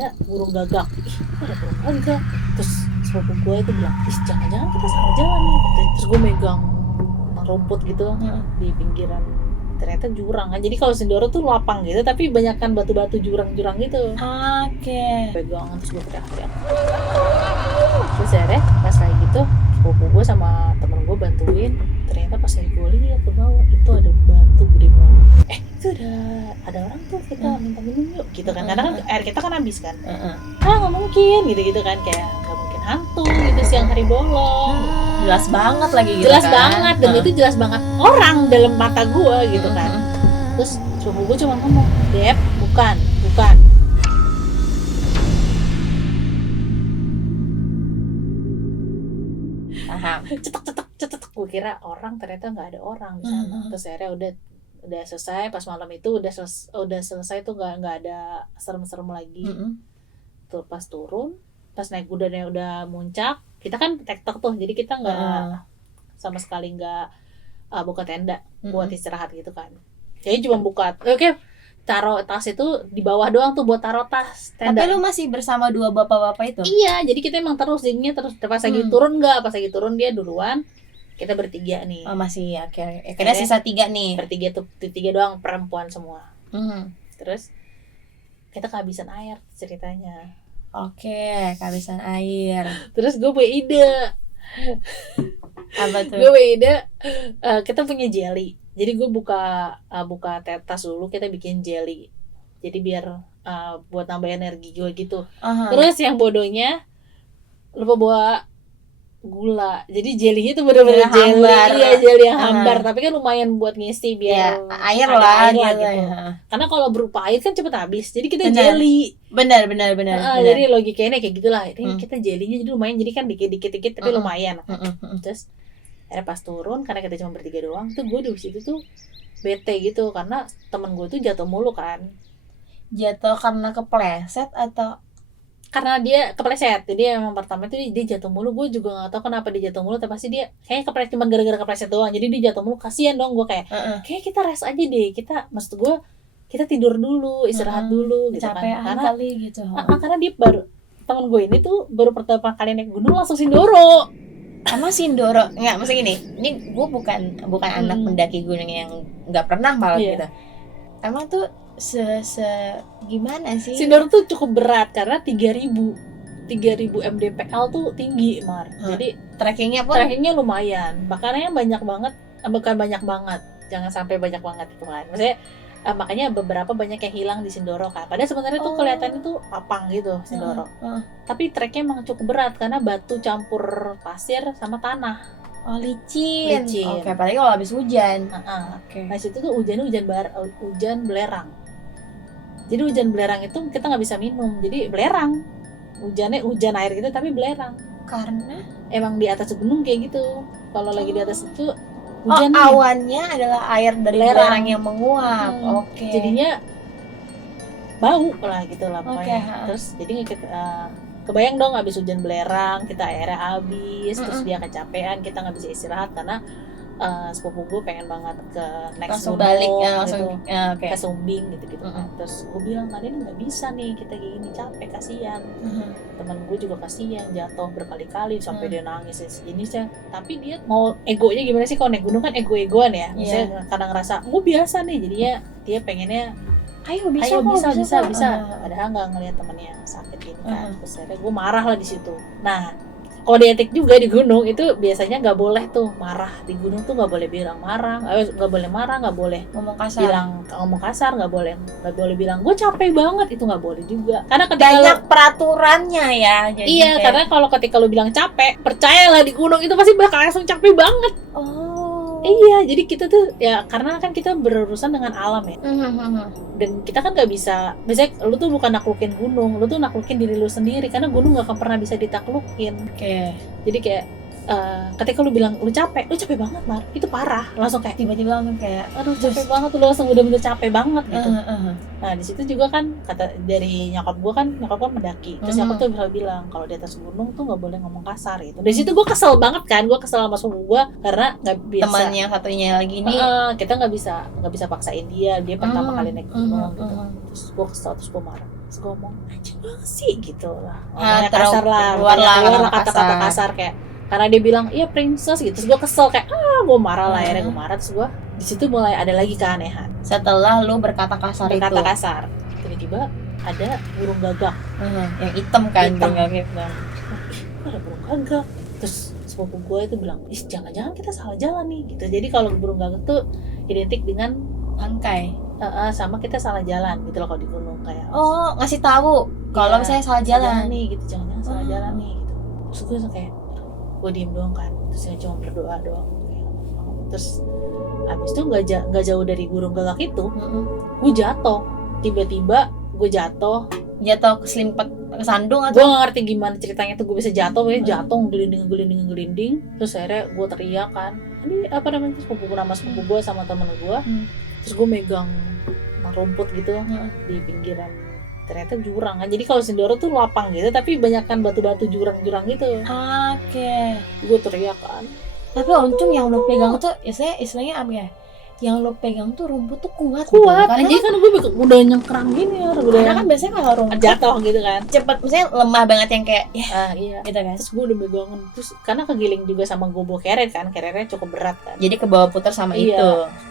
ada burung gagak. Ih, ada burung gagak. Terus sepupu gue itu bilang, ih jangan-jangan kita salah jalan nih. Terus gue megang rumput gitu di pinggiran, ternyata jurang kan. Jadi kalau Sindoro tuh lapang gitu, tapi banyakkan batu-batu jurang-jurang gitu. Pegangan terus gue teriak-teriak. Terus akhirnya pas kayak gitu, sepupu gue sama temen gue bantuin. Ternyata pas lagi gue lihat ke bawah itu ada batu gede banget. Itu ada orang tuh, kita minta minum yuk gitu kan. Karena kan air kita kan habis kan. Nggak mungkin gitu kan, kayak nggak mungkin hantu gitu siang hari bolong. Jelas banget lagi gitu Jelas kan. banget, dan itu jelas banget orang dalam mata gue gitu kan. Terus sepupu gue cuma ngomong, Dep, bukan. Paham. Cetek, gue kira orang, ternyata nggak ada orang di sana. Terus akhirnya udah selesai, pas malam itu udah selesai tuh, nggak ada serem-serem lagi. Tuh pas turun, pas naik kudanya udah muncak, kita kan tek-tek tuh, jadi kita nggak sama sekali nggak buka tenda buat istirahat gitu kan. Jadi cuma buka, taruh tas itu di bawah doang tuh buat taruh tas tenda. Tapi lu masih bersama dua bapak-bapak itu? Iya, jadi kita emang terus jadinya terus pas lagi turun dia duluan, kita bertiga nih. Oh masih ya, oke. Kira sisa 3 nih. Bertiga doang, perempuan semua. Terus kita kehabisan air ceritanya. Oke, kehabisan air. Terus gue punya ide. Apa tuh? Gue punya ide, kita punya jelly. Jadi gue buka tas dulu, kita bikin jelly. Jadi biar buat nambah energi gue gitu. Terus yang bodohnya lupa bawa gula. Jadi jelinya tuh bener-bener jelly. Iya, jelly yang hambar. Tapi kan lumayan buat ngisi biar air lah gitu. Karena kalau berupa air kan cepet habis. Jadi kita jelly. Benar. Jadi logikanya kayak gitulah. Ini kita jelinya jadi lumayan. Jadi kan dikit tapi lumayan. Terus akhirnya pas turun, karena kita cuma bertiga doang, tuh gue di situ tuh bete gitu, karena temen gue tuh jatuh mulu kan. Jatuh karena kepleset atau karena dia kepleset? Jadi emang pertama tuh dia jatuh mulu. Gue juga nggak tahu kenapa dia jatuh mulu, tapi pasti dia kayak kepleset, cuma gara-gara kepleset doang. Jadi dia jatuh mulu, kasihan dong gue kayak kita rest aja deh, maksud gue kita tidur dulu, istirahat dulu gitu kan. Karena kali gitu. Karena dia temen gue ini tuh baru pertama kali naik gunung langsung Sindoro. Emang Sindoro, nggak, maksudnya gini, ini gue bukan anak pendaki gunung yang nggak pernah malah gitu. Emang tuh gimana sih? Sindoro tuh cukup berat karena 3000 mdpl tuh tinggi, Mar. Jadi trekkingnya lumayan. Bukan banyak banget. Jangan sampai banyak banget itu kan. Maksudnya makanya beberapa banyak yang hilang di Sindoro kan. Padahal sebenarnya tuh kelihatannya tuh lapang gitu Sindoro. Tapi treknya emang cukup berat karena batu campur pasir sama tanah. Licin. Oke, apalagi kalau habis hujan. Nah situ tuh hujan belerang. Jadi hujan belerang itu kita nggak bisa minum. Jadi belerang. Hujan air gitu tapi belerang. Karena emang di atas gunung kayak gitu. Kalau lagi di atas itu hujan awannya adalah air dari belerang yang menguap. Jadinya bau lah gitu lah pokoknya. Terus jadi kebayang dong habis hujan belerang, kita airnya habis, terus dia kecapean, kita nggak bisa istirahat karena sepupu gue pengen banget ke next langsung gunung, balik gitu, ke Sumbing gitu. Terus gue bilang tadi nggak bisa nih, kita gini capek, kasihan. Teman gue juga kasihan, jatuh berkali-kali sampai dia nangis sejenisnya. Tapi dia mau egonya gimana sih, kalau naik gunung kan ego-egoan ya. Misalnya kadang ngerasa gue biasa nih, jadinya dia pengennya ayo bisa. Padahal nggak ngelihat temennya sakit gitu kan. Terus akhirnya gue marah lah di situ. Nah kode etik juga di gunung itu biasanya nggak boleh tuh marah. Di gunung tuh nggak boleh bilang marah, nggak boleh ngomong kasar, nggak boleh bilang gue capek banget, itu nggak boleh juga. Karena ketika banyak peraturannya ya. Jadi karena kalau ketika lu bilang capek, percayalah di gunung itu pasti bakal langsung capek banget. Iya, jadi kita tuh ya karena kan kita berurusan dengan alam ya. Dan kita kan nggak bisa, misalnya lu tuh bukan naklukin gunung, lu tuh naklukin diri lu sendiri, karena gunung nggak akan pernah bisa ditaklukin. Jadi kayak ketika lu bilang lu capek banget Mar, itu parah, langsung kayak tiba-tiba langsung kayak aduh capek banget, lu langsung bener-bener capek banget gitu. uh. Nah di situ juga kan kata dari nyokap kan mendaki, terus nyokap tuh bilang kalau di atas gunung tuh nggak boleh ngomong kasar gitu. Dari situ gue kesel banget kan, gue kesel sama sepupu gue karena nggak bisa. Teman yang satunya lagi nih, kita nggak bisa paksain dia pertama kali naik gunung gitu. Terus gue kesel, terus gue marah, terus gue ngomong anjing banget sih gitu lah, ngomongnya kasar lah, keluar kata-kata kasar kayak karena dia bilang iya princess gitu. Terus gue kesel kayak gue marah lah, akhirnya gue marah. Terus gue di situ mulai ada lagi keanehan setelah lu berkata kasar. Tiba-tiba ada burung gagak yang hitam kan, burung gagak ada burung gagak. Terus sepupu gue itu bilang ih jangan-jangan kita salah jalan nih gitu. Jadi kalau burung gagak tuh identik dengan bangkai, sama kita salah jalan gitu loh kalau di gunung kayak ngasih tahu kalau misalnya salah jalan nih gitu, jangan-jangan salah jalan nih gitu. Terus gue kayak gue diem doang kan, terus saya cuma berdoa doang. Terus abis itu nggak jauh dari burung gagak itu, gue jatuh. Tiba-tiba gue jatuh keselimpet kesandung atau gue nggak ngerti gimana ceritanya tuh gue bisa jatuh, gelinding. Terus akhirnya gue teriak kan, ini apa namanya, sepupu gue sama temen gue. Terus gue megang rumput gitu di pinggiran. Ternyata jurang kan, jadi kalau Sindoro tuh lapang gitu tapi banyakkan batu-batu jurang-jurang gitu. Gue teriak kan, tapi untung yang lo pegang tuh istilahnya apa ya, yang lo pegang tuh rumput tuh kuat gitu. Karena jadi kan gue udah nyengkrang gini ya, karena kan biasanya kalau rumput jatuh gitu kan cepet, misalnya lemah banget yang kayak iya gitu kan. Terus gue udah megangin, terus karena kegiling juga sama gue bawa keret kan, keretnya cukup berat kan, jadi ke bawah putar sama itu.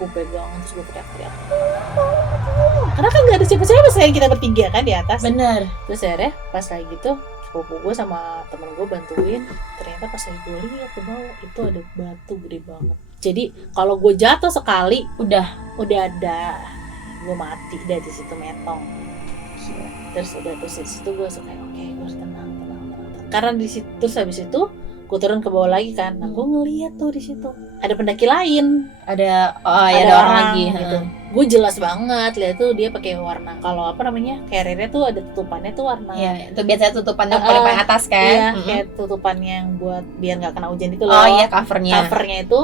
Gue pegang, terus gue teriak karena kan gak ada siapa-siapa selain kita bertiga kan di atas. Bener. Terus akhirnya pas lagi gitu sepupu gue sama temen gue bantuin, ternyata pas lagi gue lihat ke bawah itu ada batu gede banget. Jadi kalau gue jatuh sekali udah ada, gue mati dari situ metong. Terus di situ gue suka oke, gue harus tenang. Karena di situ terus habis itu gue turun ke bawah lagi kan. Nah, gue ngeliat tuh di situ ada pendaki lain, ada orang lagi gitu. Gue jelas banget lihat tuh dia pakai warna, kalau apa namanya, carrier-nya tuh ada tutupannya tuh warna. Iya, itu biasanya tutupannya paling atas kan. Iya, kayak tutupannya yang buat biar nggak kena hujan itu loh. Oh iya, covernya itu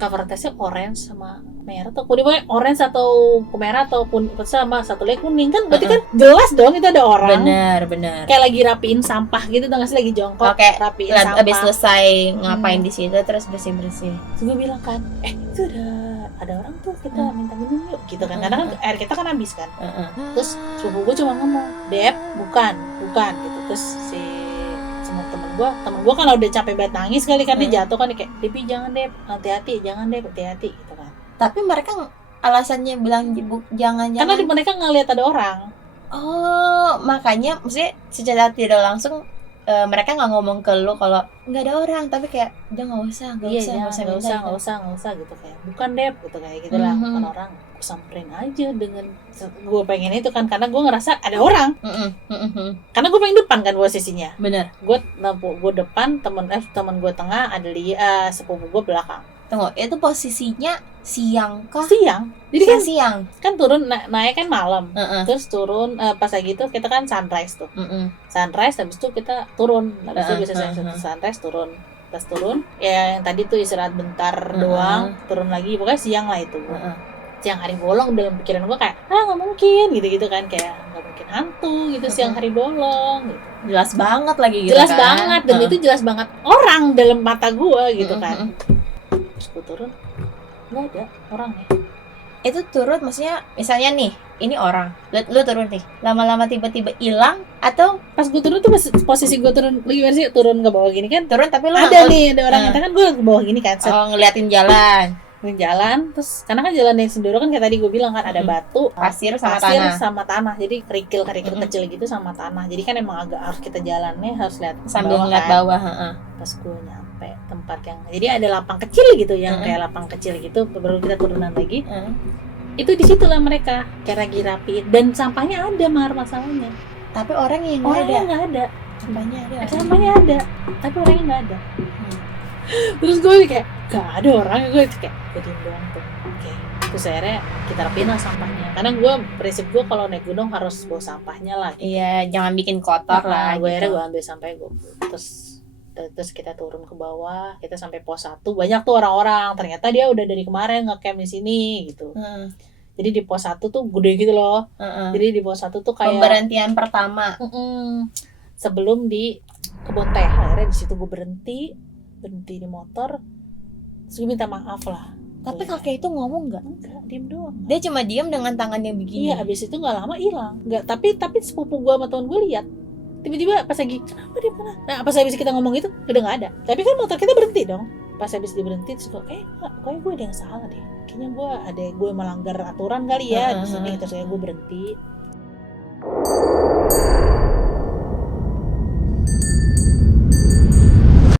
cover tasnya orange sama merah atau kuning, pokoknya orange atau merah ataupun sama satu lagi kuning kan, berarti kan jelas dong itu ada orang. Benar. Kayak lagi rapiin sampah gitu, tau gak sih, lagi jongkok rapiin sampah. Abis selesai ngapain di situ terus bersih. Terus gue bilang kan, itu ada orang tuh, kita minta minum yuk gitu kan, karena kan air kita kan habis kan. Terus sepupu gue cuma ngomong, Dep, bukan gitu. Terus si sama temen gue kan udah capek banget nangis kali kan, dia jatuh kan, dia kayak Depi jangan Dep, hati-hati gitu kan. Tapi mereka alasannya bilang jangan karena mereka ngelihat ada orang. Makanya maksudnya secara tidak langsung mereka nggak ngomong ke lu kalau nggak ada orang, tapi kayak udah nggak usah gitu, kayak bukan Dep gitu, kayak gitulah. Bukan orang, gue samperin aja dengan gue pengen itu kan, karena gue ngerasa ada orang. Karena gue pengen depan kan posisinya. Bener. Gue depan, temen gue tengah, ada dia sepupu gue belakang. Tunggu, itu posisinya siang kah? Siang. Jadi kan siang. Kan turun naik kan malam. Terus turun pas lagi itu kita kan sunrise tuh. Sunrise habis itu kita turun. Habis itu bisa sunrise turun. Pas turun ya yang tadi tuh istirahat bentar doang, turun lagi. Pokoknya siang lah itu. Siang hari bolong, dalam pikiran gue kayak nggak mungkin gitu kan, kayak nggak mungkin hantu gitu siang hari bolong gitu. Jelas banget lagi gitu. Jelas banget, dan itu jelas banget orang dalam mata gue gitu kan. Terus gue turun, nggak ada orangnya. Itu turun maksudnya misalnya nih, ini orang, lu turun nih, lama-lama tiba-tiba hilang, atau pas gue turun tuh posisi gue turun gimana sih, turun ke bawah gini kan, turun tapi lu ada orang kita kan, gue ke bawah gini kan, ngeliatin jalan, terus karena kan jalan yang Sindoro kan kayak tadi gue bilang kan, ada batu, pasir sama tanah, jadi kerikil kecil gitu sama tanah, jadi kan emang agak harus kita jalannya harus lihat sambil bawah, ngeliat bawah. Pas gue nyampe tempat yang jadi ada lapang kecil gitu, yang kayak lapang kecil gitu, baru kita turunan lagi, itu di situlah mereka kayak lagi rapiin, dan sampahnya ada masalahnya, tapi orangnya nggak ada. Sampahnya ada tapi orangnya nggak ada. Terus gue kayak gak ada orang, gue kayak diem doang tuh. Terus akhirnya kita rapiin lah sampahnya, karena gue prinsip gue kalau naik gunung harus bawa sampahnya lah gitu. Iya, jangan bikin kotor lah gue gitu. akhirnya gue ambil sampahnya, gue terus Terus kita turun ke bawah, kita sampai pos 1, banyak tuh orang-orang, ternyata dia udah dari kemarin ngecamp di sini gitu. Jadi di pos 1 tuh gede gitu loh. Jadi di pos 1 tuh kayak pemberhentian pertama. Sebelum di kebun teh. Akhirnya di situ gue berhenti di motor. Terus gue minta maaf lah. Tapi kakek itu ngomong nggak? Enggak, diem doang. Dia cuma diem dengan tangannya begini. Iya, abis itu nggak lama hilang. Nggak, tapi sepupu gue sama teman gue lihat. Tiba-tiba pas lagi, kenapa dia pernah? Nah, pas habis kita ngomong itu udah nggak ada. Tapi kan motor kita berhenti dong. Pas habis dia berhenti, terus gue, pokoknya gue ada yang salah deh. Kayaknya gue melanggar aturan kali ya di sini. Terus gue berhenti.